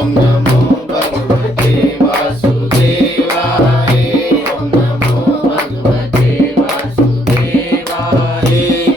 ओम नमो भगवते वासुदेवाय। ओम नमो भगवते वासुदेवाय।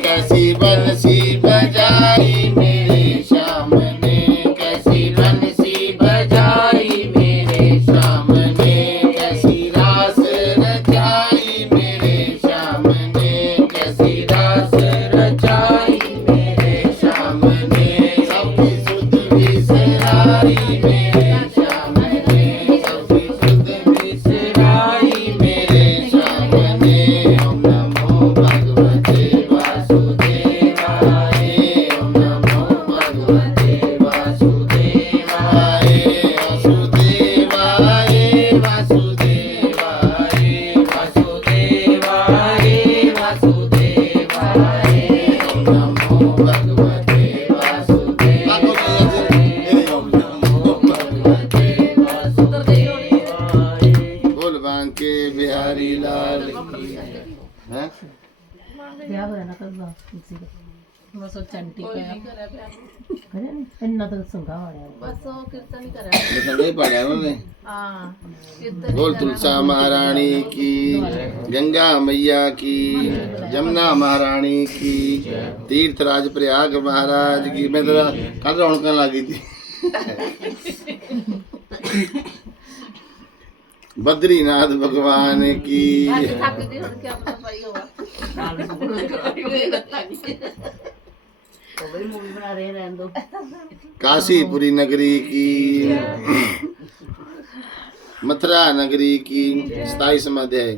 कैसी बंसी बजाई मेरे श्याम ने, कैसी बंसी बजाई मेरे श्याम ने, कैसी रास रचाई मेरे श्याम ने, कैसी रास रचाई मेरे श्याम ने। सबकी सुध विसराई मेरे श्याम ने, सबकी सुध विसराई मेरे श्याम ने। ओम नमो भगवते वासुदेवाय। ओम नमो भगवते वासुदेवाय। वासुदेवाय वासुदेवाय वासुदेवाय वासुदेवाय। ओम नमो भगवते वासुदेवाय। ओम नमो भगवते वासुदेवाय। बोल बांके बिहारी लाल हैं। ਵਿਆਹ ਹੋਇਆ ਨਾ ਕੱਲ ਕਿਸੇ ਦਾ ਬਸ ਉਹ ਚੰਟੀ ਪਿਆ ਕਰੇ ਇੰਨਾ ਤਾਂ ਸੰਗਾ ਹੋਇਆ बस वो कीर्तन ही करा बसंगे पढ़ा उन्होंने। हाँ कीर्तन बोल तुलसा महारानी की, गंगा मैया की, जमुना महारानी की, तीर्थराज प्रयाग महाराज की। मैं तो कल रौनक लगी थी। बद्रीनाथ भगवान की। थक गई और क्या पता पड़ी होगा मूवी बना रहे हैं रहने दो काशीपुरी नगरी की, मथुरा नगरी की। 27वां अध्याय।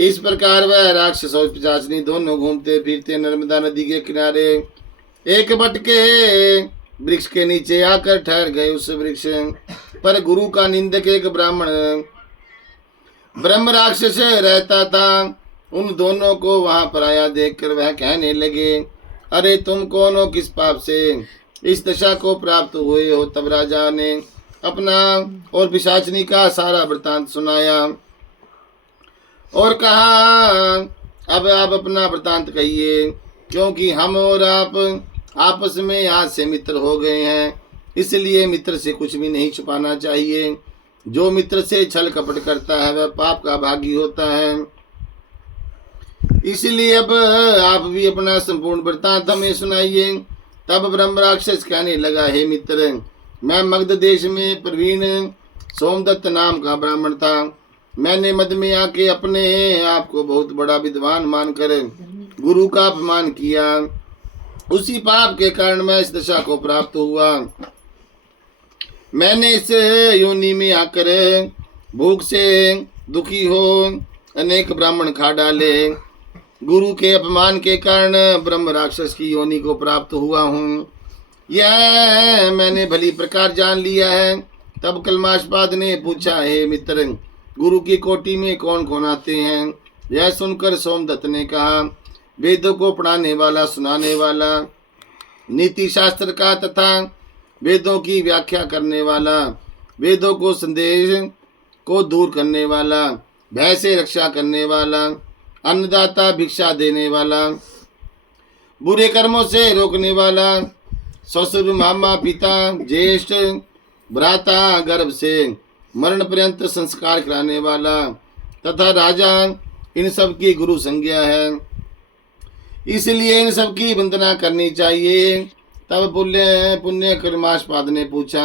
इस प्रकार वह राक्षस और पिशाचनी दोनों घूमते फिरते नर्मदा नदी के किनारे एक बट के वृक्ष के नीचे आकर ठहर गए। उस वृक्ष पर गुरु का निंदक एक ब्राह्मण ब्रह्म राक्षस रहता था। उन दोनों को वहां पर आया देखकर वह कहने लगे, अरे तुम कौन हो, किस पाप से इस दशा को प्राप्त हुए हो। तब राजा ने अपना और पिशाचनी का सारा वृतांत सुनाया और कहा, अब आप अपना वृतांत कहिए, क्योंकि हम और आप आपस में आज से मित्र हो गए हैं, इसलिए मित्र से कुछ भी नहीं छुपाना चाहिए। जो मित्र से छल कपट करता है वह पाप का भागी होता है। इसलिए अब आप भी अपना संपूर्ण वृतांत हमें सुनाइए। तब ब्रह्म राक्षस कहने लगा, हे मित्र, मैं मगध देश में प्रवीण सोमदत्त नाम का ब्राह्मण था। मैंने मद में आके अपने आप को बहुत बड़ा विद्वान मानकर गुरु का अपमान किया। उसी पाप के कारण मैं इस दशा को प्राप्त हुआ। मैंने इस योनि में आकर भूख से दुखी हो अनेक ब्राह्मण खा डाले। गुरु के अपमान के कारण ब्रह्म राक्षस की योनि को प्राप्त हुआ हूँ, यह मैंने भली प्रकार जान लिया है। तब कलमाशपाद ने पूछा, हे मित्र, गुरु की कोटि में कौन कौन आते हैं। यह सुनकर सोमदत्त ने कहा, वेदों को पढ़ाने वाला, सुनाने वाला, नीति शास्त्र का तथा वेदों की व्याख्या करने वाला, वेदों को संदेश को दूर करने वाला, भय से रक्षा करने वाला, अन्नदाता, भिक्षा देने वाला, बुरे कर्मों से रोकने वाला, ससुर, मामा, पिता, ज्येष्ठ, भ्राता, गर्भ से मरण पर्यंत संस्कार कराने वाला तथा राजा, इन सब की गुरु संज्ञा है, इसलिए इन सब की वंदना करनी चाहिए। तब पुण्य कर्माशपाद ने पूछा,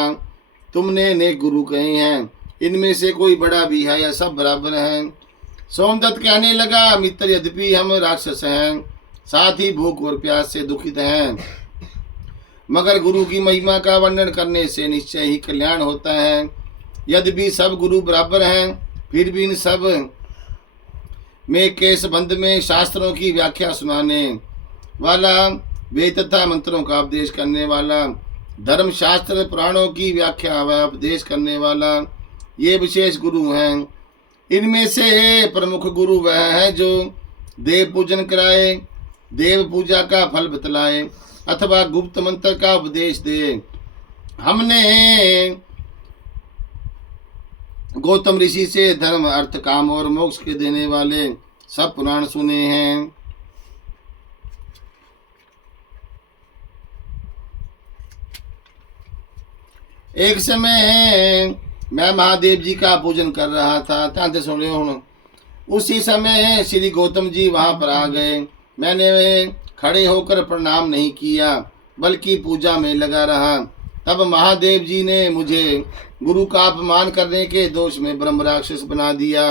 तुमने अनेक गुरु कहे हैं, इनमें से कोई बड़ा भी है या सब बराबर हैं। सोमदत्त कहने लगा, मित्र, यद्यपि हम राक्षस हैं, साथ ही भूख और प्यास से दुखित हैं, मगर गुरु की महिमा का वर्णन करने से निश्चय ही कल्याण होता है। यद्यपि सब गुरु बराबर हैं, फिर भी इन सब में के संबंध में शास्त्रों की व्याख्या सुनाने वाला, वेद तथा मंत्रों का उपदेश करने वाला, धर्म शास्त्र पुराणों की व्याख्या व उपदेश करने वाला, ये विशेष गुरु हैं। इनमें से प्रमुख गुरु वह है जो देव पूजन कराए, देव पूजा का फल बतलाए अथवा गुप्त मंत्र का उपदेश दे। हमने गौतम ऋषि से धर्म, अर्थ, काम और मोक्ष के देने वाले सब पुराण सुने हैं। एक समय मैं महादेव जी का पूजन कर रहा था। ध्यान से सुन लियो हुण। उसी समय श्री गौतम जी वहां पर आ गए। मैंने खड़े होकर प्रणाम नहीं किया बल्कि पूजा में लगा रहा। तब महादेव जी ने मुझे गुरु का अपमान करने के दोष में ब्रह्म राक्षस बना दिया।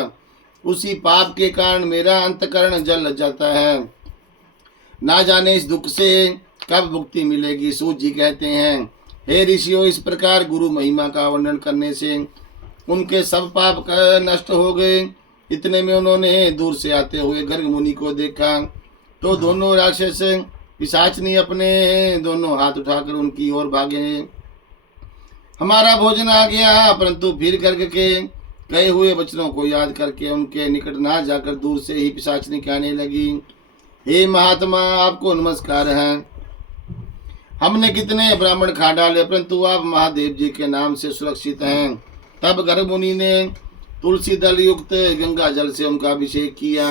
उसी पाप के कारण मेरा अंतकरण जल जाता है। ना जाने इस दुख से कब मुक्ति मिलेगी। सूत जी कहते हैं, हे ऋषियों, इस प्रकार गुरु महिमा का वर्णन करने से उनके सब पाप नष्ट हो गए। इतने में उन्होंने दूर से आते हुए गर्ग मुनि को देखा तो दोनों राक्षस पिशाचनी अपने दोनों हाथ उठाकर उनकी ओर भागे। हमारा भोजन आ गया, परंतु फिर गर्ग के कहे हुए वचनों को याद करके उनके निकट ना जाकर दूर से ही पिशाचनी कहने लगी, हे महात्मा, आपको नमस्कार है। हमने कितने ब्राह्मण खा डाले, परंतु आप महादेव जी के नाम से सुरक्षित हैं। तब गर्ग मुनि ने तुलसी दल युक्त गंगा जल से उनका अभिषेक किया।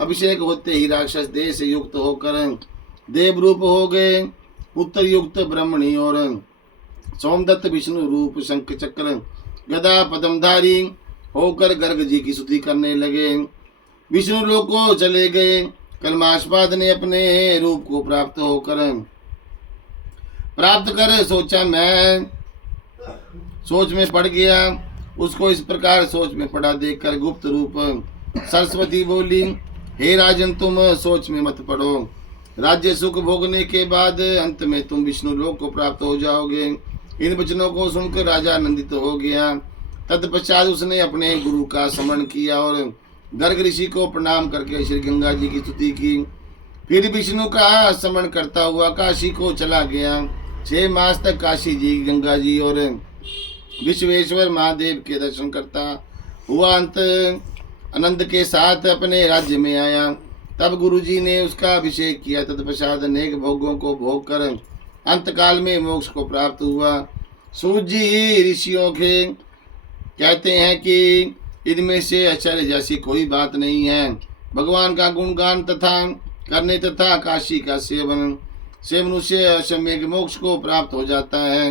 अभिषेक होते ही राक्षस देह से युक्त होकर देव रूप हो गए। पुत्र युक्त ब्रह्मणी और सोमदत्त विष्णु रूप शंख चक्र गदा पद्मधारी होकर गर्ग जी की स्तुति करने लगे। विष्णु लोक को चले गए। कलमाशपाद ने अपने रूप को प्राप्त कर सोच में पड़ गया। उसको इस प्रकार सोच में पड़ा देखकर गुप्त रूप सरस्वती बोली, हे राजन, तुम सोच में मत पड़ो। राज्य सुख भोगने के बाद अंत में तुम विष्णु लोक को प्राप्त हो जाओगे। इन वचनों को सुनकर राजा आनंदित हो गया। तत्पश्चात उसने अपने गुरु का स्मरण किया और गर्ग ऋषि को प्रणाम करके श्री गंगा जी की स्तुति की। फिर विष्णु का स्मरण करता हुआ काशी को चला गया। 6 मास तक काशी जी, गंगा जी और विश्वेश्वर महादेव के दर्शन करता हुआ अंत आनंद के साथ अपने राज्य में आया। तब गुरु जी ने उसका अभिषेक किया। तत्पश्चात अनेक भोगों को भोग कर अंतकाल में मोक्ष को प्राप्त हुआ। सूत जी ऋषियों के कहते हैं कि इनमें से आश्चर्य जैसी कोई बात नहीं है। भगवान का गुणगान करने तथा काशी का सेवन से मनुष्य अश्वमेघ मोक्ष को प्राप्त हो जाता है।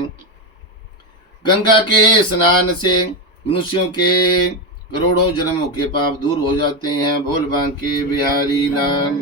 गंगा के स्नान से मनुष्यों के करोड़ों जन्मों के पाप दूर हो जाते हैं। भोल बांके बिहारी लाल।